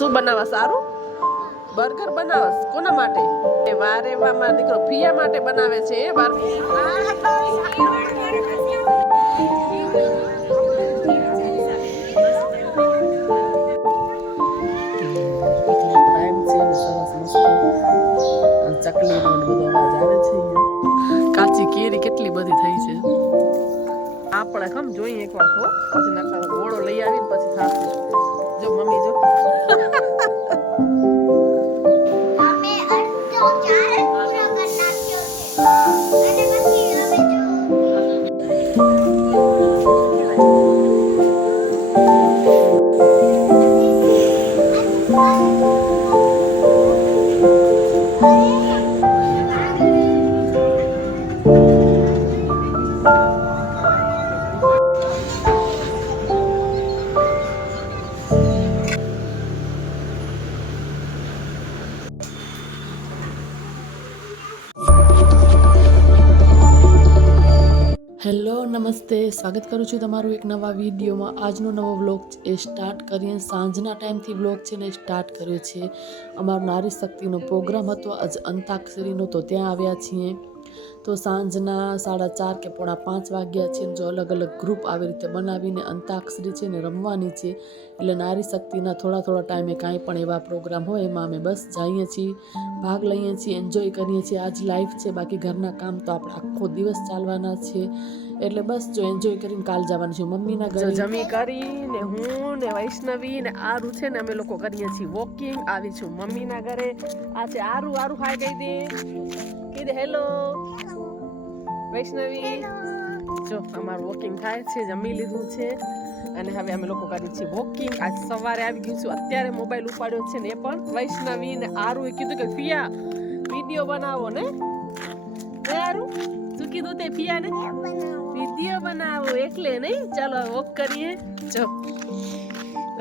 શું બનાવવા સારું? બર્ગર બનાવસ કોના માટે? એ વારે વા મારો દીકરો ફિયા માટે બનાવે છે એ ચકલી નો બધો અવાજ આવે છે અહીંયા. કાચી કેરી કેટલી બધી થઈ છે. આપણે ખમ જોઈએ એકવાર હો, પછી નકર ઘોડો લઈ આવીને પછી થાશે. જો મમ્મી જો હેલો નમસ્તે, સ્વાગત કરું છું તમારું એક નવા વિડીયોમાં. આજનો નવો વ્લોગ એ સ્ટાર્ટ કરીએ. સાંજના ટાઈમથી વ્લોગ છે ને સ્ટાર્ટ કર્યો છે. અમારો નારી શક્તિનો પ્રોગ્રામ હતો આજ અંતાક્ષરીનો, તો ત્યાં આવ્યા છીએ. તો સાંજના 4:30 કે 4:45 વાગ્યા છે. જો અલગ અલગ ગ્રુપ આવી રીતે બનાવીને અંતાક્ષરી છે ને રમવાની છે. એટલે નારી શક્તિના થોડા ટાઈમે કાંઈ પણ એવા પ્રોગ્રામ હોય એમાં અમે બસ જઈએ છીએ, ભાગ લઈએ છીએ, એન્જોય કરીએ છીએ. આજ લાઈફ છે, બાકી ઘરના કામ તો આપણે આખો દિવસ ચાલવાના છે. એટલે બસ જો એન્જોય કરીને કાલ જવાનું છે મમ્મીના ઘરે. જમી કરીને હું ને વૈષ્ણવી ને આરુ છે ને અમે લોકો કરીએ છીએ વોકિંગ. આવી છું મમ્મીના ઘરે. આ છે આરુ. આરુ હાય કહી દે હેલો. વૈષ્ણવી જો અમારું વોકિંગ થાય છે. જમી લીધું છે અને હવે અમે લોકો કરીએ છીએ વોકિંગ. આજ સવારે આવી ગયું છું, અત્યારે મોબાઈલ ઉપાડ્યો છે ને એ પણ વૈષ્ણવી ને આરુએ કીધું કે ફિયા વિડીયો બનાવો ને. આરુ શું કીધું તે ફિયા ને? વિડીયો બનાવો એટલે નહીં. ચાલો વોક કરીએ. જો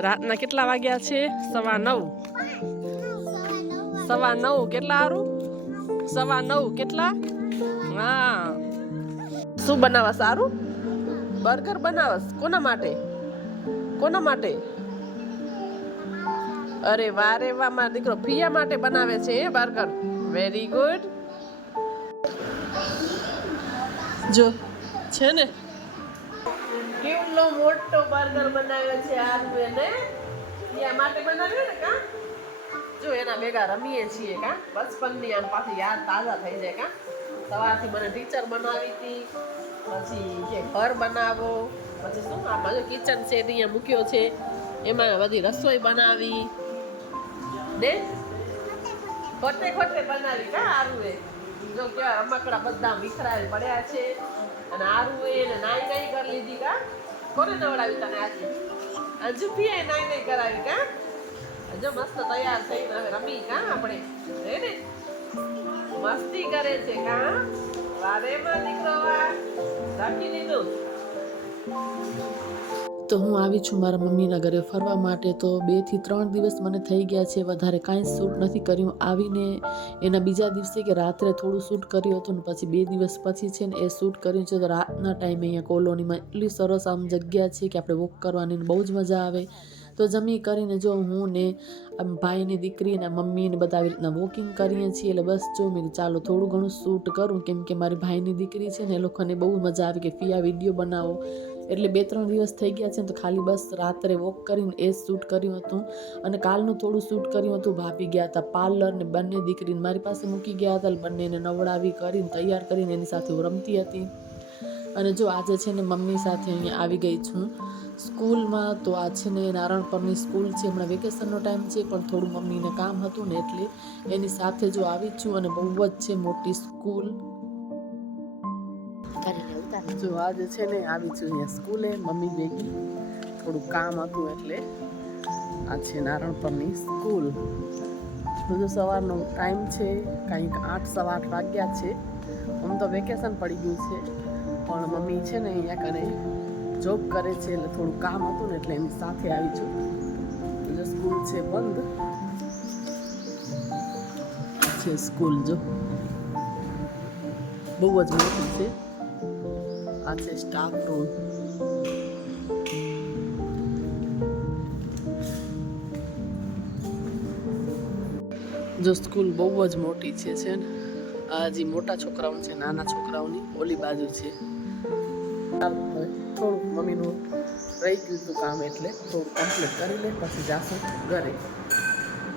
રાતના કેટલા વાગ્યા છે? 9:15. કેટલા આરુ? 9:15 કેટલા? હા. શું બનાવવા સારું? બર્ગર બનાવસ કોના માટે? કોના માટે? અરે વારે વા મારો દીકરો ફિયા માટે બનાવે છે એ બર્ગર. Very good. જો છે ને કેવલો મોટો બર્ગર બનાવ્યો છે આરુએ ને. ફિયા માટે બનાવ્યો ને કા? જો એના ભેગા રમીએ છીએ કા? બચપનની આમ પાછી યાદ તાજા થઈ જાય કા? સવારથી મને ટીચર બનાવી હતી, પછી કે ઘર બનાવો, પછી શું આમાં જો કિચન સેટ અહીંયા મૂક્યો છે, એમાં બધી રસોઈ બનાવી ને ખોટે બનાવી કા આરુએ. જો કેવા રમકડા બધા વિખરાય પડ્યા છે. અને આરુએ એને નાઈ કરી લીધી કા? કોને નવડાવી તને આજે? અંજુફીએ નાઈ કરાવી કા? જો મસ્ત તૈયાર થઈને હવે રમી કા આપણે હે ને? મસ્તી કરે છે કા? વારે માં દીકરો વા રાખી લીધું. તો હું આવી છું મારા મમ્મીના ઘરે ફરવા માટે. તો 2 થી 3 દિવસ મને થઈ ગયા છે, વધારે કાંઈ શૂટ નથી કર્યું. આવીને એના બીજા દિવસે કે રાત્રે થોડું શૂટ કર્યું હતું ને પછી 2 દિવસ પછી છે ને એ શૂટ કર્યું છે. તો રાતના ટાઈમે અહીંયા કોલોનીમાં એટલી સરસ આમ જગ્યા છે કે આપણે વોક કરવાની બહુ જ મજા આવે. તો જમી કરીને જો હું ને ભાઈની દીકરી ને મમ્મી ને બધા આવી રીતના વોકિંગ કરીએ છીએ. એટલે બસ જો મેં ચાલો થોડું ઘણું શૂટ કરું, કેમ કે મારી ભાઈની દીકરી છે ને એ લોકોને બહુ મજા આવી કે ફિયા વિડીયો બનાવો. એટલે 2-3 દિવસ થઈ ગયા છે ને તો ખાલી બસ રાત્રે વોક કરીને એ શૂટ કર્યું હતું. અને કાલનું થોડું શૂટ કર્યું હતું. ભાભી ગયા હતા પાર્લર ને બંને દીકરીને મારી પાસે મૂકી ગયા હતા. બંનેને નવડાવી કરીને તૈયાર કરીને એની સાથે હું રમતી હતી. અને જો આજે છે ને મમ્મી સાથે અહીંયા આવી ગઈ છું સ્કૂલમાં. તો આ છે ને નારણપરની સ્કૂલ છે, હમણાં વેકેશનનો ટાઈમ છે પણ થોડું મમ્મીને કામ હતું ને એટલે એની સાથે જો આવી છું. અને બહુ જ છે મોટી સ્કૂલ. જો આજે છે ને આવી છું અહીંયા સ્કૂલે મમ્મી ભેગી. થોડું કામ હતું એટલે આ છે નારણપરની સ્કૂલ. બધું સવારનો ટાઈમ છે, કંઈક 8-8:15 વાગ્યા છે. આમ તો વેકેશન પડી ગયું છે પણ મમ્મી છે ને અહીંયા કને જોબ કરે છે એટલે થોડું કામ હતું ને એટલે એની સાથે આવી છું. જો સ્કૂલ છે બંધ છે સ્કૂલ. જો બહુ જ મોટી છે. આ છે સ્ટાફ રૂમ. જો સ્કૂલ બહુ જ મોટી છે ને આ જે મોટા છોકરાઓ છે નાના છોકરાઓની ઓલી બાજુ છે. થોડુંક મમ્મીનું રહી ગયું હતું કામ એટલે થોડું કમ્પ્લીટ કરી લે પછી જાશું ઘરે.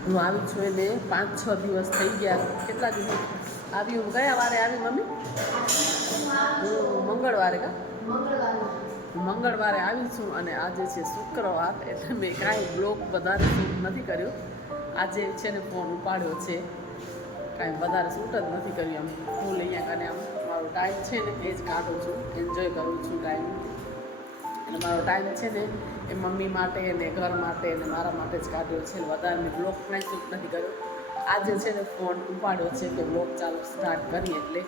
હું આવી છું એને 5-6 દિવસ થઈ ગયા. કેટલા દિવસ આવી? હું કયા વારે આવી મમ્મી? હું મંગળવારે મંગળવારે આવી છું અને આજે છે શુક્રવાર એટલે મેં કાંઈ બ્લોગ વધારે શૂટ નથી કર્યો. આજે છે ને ફોન ઉપાડ્યો છે, કાંઈ વધારે શૂટ જ નથી કર્યું. આમ ફૂલ અહીંયા કને આમ મારો ટાઈમ છે ને એ જ કાઢું છું, એન્જોય કરું છું ટાઈમ. અને મારો ટાઈમ છે ને એ મમ્મી માટે ને ઘર માટે ને મારા માટે જ કાઢ્યો છે. વધારે મેં બ્લોગ કાંઈ શૂટ નથી કર્યો. આજે છે ને ફોન ઉપાડ્યો છે કે બ્લોગ ચાલુ સ્ટાર્ટ કરીએ એટલે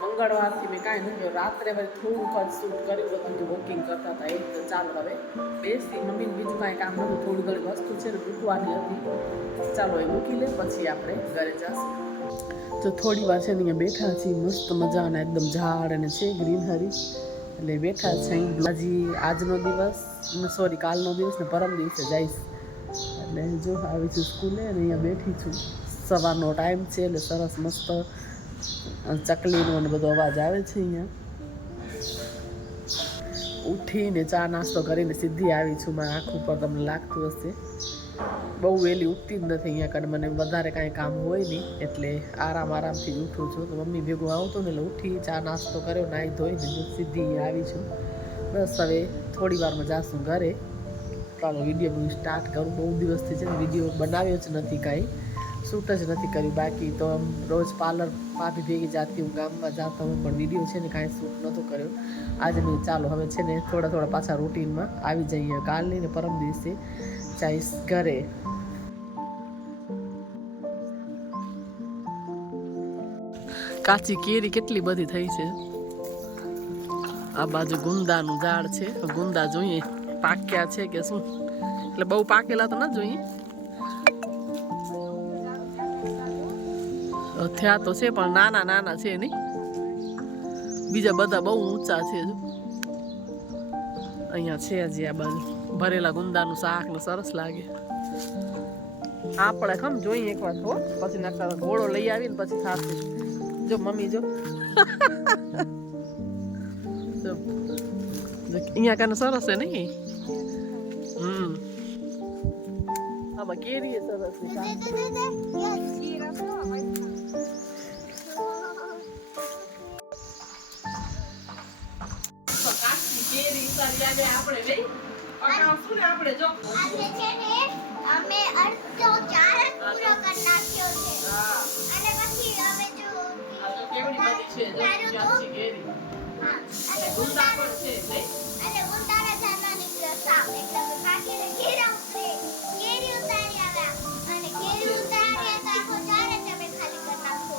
મંગળવારથી મેં કાંઈ નથી. રાત્રે વળી થોડુંક જ શૂટ કર્યું હતું કે વોકિંગ કરતા હતા એ તો ચાલો હવે બેસી મમ્મીને બીજું કાંઈ કામ નતું. થોડી ઘણી વસ્તુ છે ને મૂકવાની હતી, ચાલો એ મૂકી લે પછી આપણે ઘરે જશું. તો થોડી વાર છે ને અહીંયા બેઠા છીએ, મસ્ત મજાના એકદમ ઝાડ અને છે ગ્રીનહરી એટલે બેઠા છે. હજી આજનો દિવસ સોરી કાલનો દિવસ ને પરમ દિવસે જઈશ એટલે જો આવી છું સ્કૂલે અને અહીંયા બેઠી છું. સવારનો ટાઈમ છે એટલે સરસ મસ્ત ચકલીનો અને બધો અવાજ આવે છે. અહીંયા ઉઠીને ચા નાસ્તો કરીને સીધી આવી છું. મારા આંખ ઉપર તમને લાગતું હશે બહુ વહેલી ઉઠતી જ નથી અહીંયા કને. મને વધારે કાંઈ કામ હોય નહીં એટલે આરામથી જ ઉઠું છું. તો મમ્મી ભેગું આવતું ને એટલે ઉઠી ચા નાસ્તો કર્યો, નાહી ધોઈને સીધી આવી છું. બસ હવે થોડી વારમાં જાશું ઘરે. ચાલો વિડીયો સ્ટાર્ટ કરું. બહુ દિવસથી છે ને વિડીયો બનાવ્યો જ નથી, કાંઈ શૂટ જ નથી કર્યું. બાકી તો આમ રોજ પાર્લર ભાભી ભેગી જાતી, હું ગામમાં જતા હું પણ વિડીયો છે ને કાંઈ શૂટ નહોતો કર્યો. આજે મેં ચાલો હવે છે ને થોડા પાછા રૂટીનમાં આવી જઈએ. કાલની ને પરમ દિવસે જઈશ ઘરે. કાચી કેરી કેટલી બધી થઈ છે. આ બાજુ ગુંદાનું ઝાડ છે. ગુંદા જોઈએ પાક્યા છે કે શું, એટલે બહુ પાકેલા તો ન જોઈએ. થયા તો છે પણ નાના છે નહીં. બીજા બધા બહુ ઊંચા છે. જો અહીંયા છે હજી આ બાજુ ભરેલા ગુંદાનું શાક ને સરસ લાગે. આપણે ખમ જોઈએ એકવાર તો પછી નકર ઘોડો લઈ આવીને પછી થાશે. જો મમ્મી જો અહીંયા કાને સરસ છે નહીં. આમાં કેરી સરસ છે. આપણે લઈ પકાવશું ને આપણે જો આજે છે ને અમે અડધો ચાર પૂરો કરી નાખ્યો છે. અને પછી હવે જો આ તો કેવડી બધી છે જો કાચી કેરી. હા અને ગુંદા પણ છે નહીં. અને ગુંદાના જાના નીકળ્યો સાપ એટલે અમે કાકીને કેરા ઉતરે કેરી ઉતારી આવ્યા અને કેરી ઉતાર્યા તો આખો ચાર જ અમે ખાલી કરી નાખો.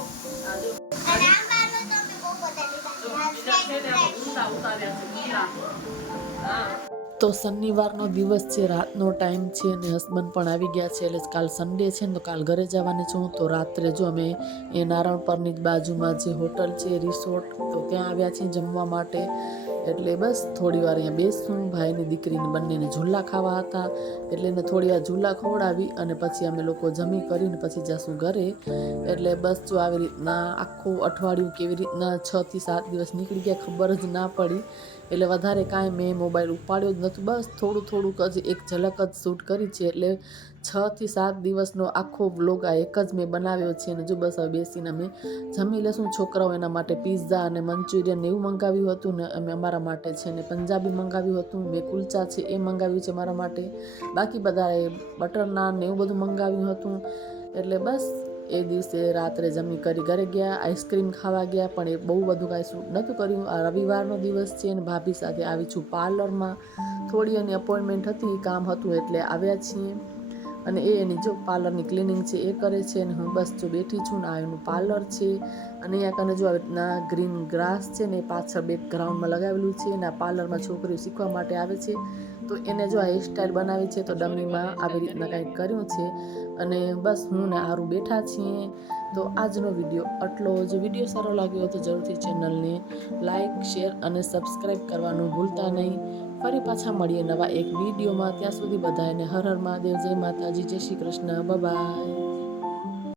આ જો અને આંબાનો તો અમે બહુ બધા લીધા છે. ગુંદા ઉતાર્યા છે ગુંદા. તો શનિવારનો દિવસ છે, રાતનો ટાઈમ છે અને હસબન્ડ પણ આવી ગયા છે એટલે કાલ સન્ડે છે ને તો કાલ ઘરે જવાની છું. તો રાત્રે જો અમે એ નારણપરની જ બાજુમાં જે હોટલ છે રિસોર્ટ તો ત્યાં આવ્યા છીએ જમવા માટે. એટલે બસ થોડી વાર અહીંયા બેસશું. ભાઈની દીકરીને બંનેને ઝૂલા ખાવા હતા એટલે એને થોડી વાર ઝૂલા ખવડાવી અને પછી અમે લોકો જમી કરીને પછી જશું ઘરે. એટલે બસ જો આવી રીતના આખું અઠવાડિયું કેવી રીતના 6 થી 7 દિવસ નીકળી ગયા ખબર જ ના પડી. એટલે વધારે કાંઈ મેં મોબાઈલ ઉપાડ્યો જ નથી. બસ થોડુંક જ એક ઝલક જ શૂટ કરી છે. એટલે 6 થી 7 દિવસનો આખો વ્લોગ આ એક જ મેં બનાવ્યો છે. અને જો બસ હવે બેસીને અમે જમી લેશું. છોકરાઓ એના માટે પિઝા અને મંચુરિયન એવું મંગાવ્યું હતું ને અમે અમારા માટે છે ને પંજાબી મંગાવ્યું હતું. મેં કુલચા છે એ મંગાવ્યું છે મારા માટે. બાકી બધાએ બટર નાન ને એવું બધું મંગાવ્યું હતું. એટલે બસ એ દિવસે રાત્રે જમી કરી ઘરે ગયા. આઈસ્ક્રીમ ખાવા ગયા પણ એ બહુ બધું કાંઈ શૂટ નહોતું કર્યું. આ રવિવારનો દિવસ છે અને ભાભી સાથે આવી છું પાર્લરમાં. થોડી એની અપોઇન્ટમેન્ટ હતી, કામ હતું એટલે આવ્યા છીએ. અને એની જો પાર્લરની ક્લિનિંગ છે એ કરે છે અને હું બસ જો બેઠી છું. ને આ એનું પાર્લર છે અને અહીંયા કને જો આવી રીતના ગ્રીન ગ્રાસ છે ને પાછળ બેકગ્રાઉન્ડમાં લગાવેલું છે. અને આ પાર્લરમાં છોકરીઓ શીખવા માટે આવે છે તો એને જો આ હેરસ્ટાઈલ બનાવી છે તો ડમીમાં આવી રીતના કંઈક કર્યું છે. અને બસ હું ને આરું બેઠા છીએ. તો આજનો વિડીયો આટલો જ. વિડીયો સારો લાગ્યો તો જરૂરથી ચેનલને લાઇક શેર અને સબસ્ક્રાઈબ કરવાનું ભૂલતા નહીં. ફરી પાછા મળીએ નવા એક વિડીયોમાં. ત્યાં સુધી બધાને હર હર મહાદેવ, જય માતાજી, જય શ્રી કૃષ્ણ, બાય.